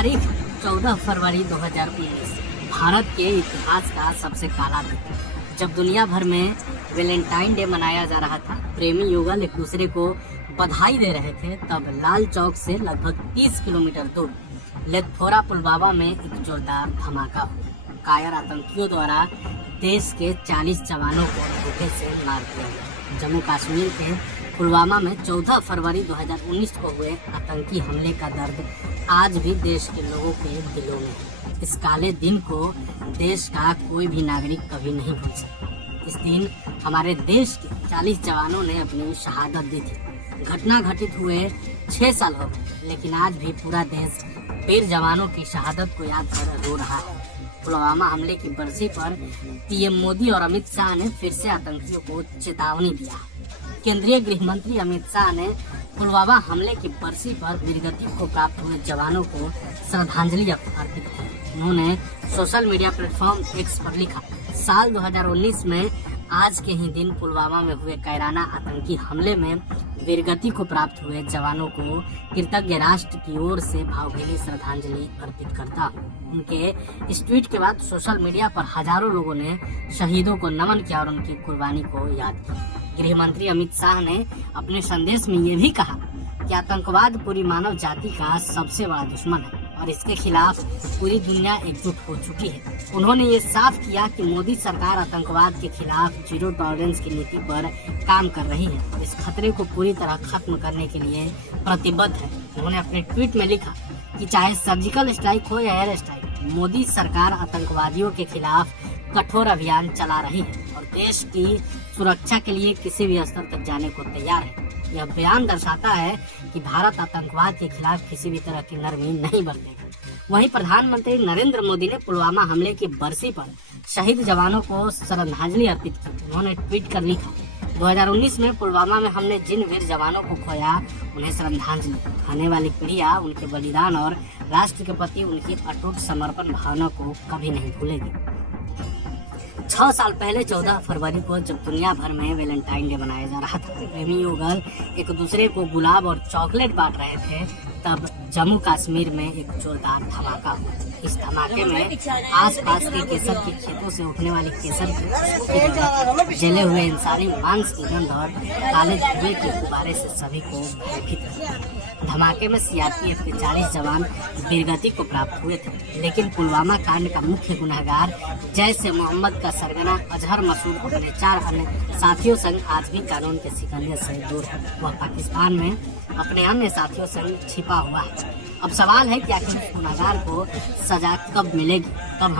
तारीख 14 फरवरी 2019 भारत के इतिहास का सबसे काला दिन। जब दुनिया भर में वैलेंटाइन डे मनाया जा रहा था, प्रेमी युगल एक दूसरे को बधाई दे रहे थे, तब लाल चौक से लगभग 30 किलोमीटर दूर लेथपोरा पुलवामा में एक जोरदार धमाका हुआ। कायर आतंकियों द्वारा देश के 40 जवानों को धोखे से मार दिया गया। जम्मू कश्मीर के पुलवामा में 14 फरवरी 2019 को हुए आतंकी हमले का दर्द आज भी देश के लोगों के दिलों में है। इस काले दिन को देश का कोई भी नागरिक कभी नहीं भूल सकता। इस दिन हमारे देश के 40 जवानों ने अपनी शहादत दी थी। घटना घटित हुए 6 साल हो गए, लेकिन आज भी पूरा देश वीर जवानों की शहादत को याद कर रो रहा है। पुलवामा हमले की बरसी पर पीएम मोदी और अमित शाह ने फिर से आतंकियों को चेतावनी दिया। केंद्रीय गृह मंत्री अमित शाह ने पुलवामा हमले की बरसी पर वीरगति को प्राप्त हुए जवानों को श्रद्धांजलि अर्पित की। उन्होंने सोशल मीडिया प्लेटफॉर्म एक्स पर लिखा, साल 2019 में आज के ही दिन पुलवामा में हुए कायराना आतंकी हमले में वीरगति को प्राप्त हुए जवानों को कृतज्ञ राष्ट्र की ओर से भावभीनी श्रद्धांजलि अर्पित करता हूँ। उनके इस ट्वीट के बाद सोशल मीडिया पर हजारों लोगों ने शहीदों को नमन किया और उनकी कुर्बानी को याद किया। गृह मंत्री अमित शाह ने अपने संदेश में ये भी कहा कि आतंकवाद पूरी मानव जाति का सबसे बड़ा दुश्मन है और इसके खिलाफ पूरी दुनिया एकजुट हो चुकी है। उन्होंने ये साफ किया कि मोदी सरकार आतंकवाद के खिलाफ जीरो टॉलरेंस की नीति पर काम कर रही है। इस खतरे को पूरी तरह खत्म करने के लिए प्रतिबद्ध है। उन्होंने अपने ट्वीट में लिखा कि चाहे सर्जिकल स्ट्राइक हो या एयर स्ट्राइक, मोदी सरकार आतंकवादियों के खिलाफ कठोर अभियान चला रही है और देश की सुरक्षा के लिए किसी भी स्तर तक जाने को तैयार है। यह बयान दर्शाता है कि भारत आतंकवाद के खिलाफ किसी भी तरह की नरमी नहीं बरतेगा। वहीं प्रधानमंत्री नरेंद्र मोदी ने पुलवामा हमले की बरसी पर शहीद जवानों को श्रद्धांजलि अर्पित की। उन्होंने ट्वीट कर लिखा, 2019 में पुलवामा में हमने जिन वीर जवानों को खोया उन्हें श्रद्धांजलि। आने वाली पीढ़ियां उनके बलिदान और राष्ट्र के प्रति उनकी अटूट समर्पण भावना को कभी नहीं भूलेगी। 6 साल पहले 14 फरवरी को जब दुनिया भर में वैलेंटाइन डे मनाया जा रहा था, प्रेमी युगल एक दूसरे को गुलाब और चॉकलेट बांट रहे थे, तब जम्मू कश्मीर में एक जोरदार धमाका हुआ। इस धमाके में आसपास के केसर के खेतों से उठने वाली केसर की जले हुए इंसानी मांस की गंध और काले धुएं के गुब्बारे से सभी को भयभीत किया। धमाके में सीआरपीएफ के 40 जवान वीरगति को प्राप्त हुए थे, लेकिन पुलवामा कांड का मुख्य गुनहगार जैश ए मोहम्मद का सरगना अजहर मसूद अपने 4 अन्य साथियों संग आज भी कानून के सिकंजे से दूर है। वह पाकिस्तान में अपने अन्य साथियों संग छिपा हुआ है। अब सवाल है कि आखिर गुनहगार को सजा कब मिलेगी। तब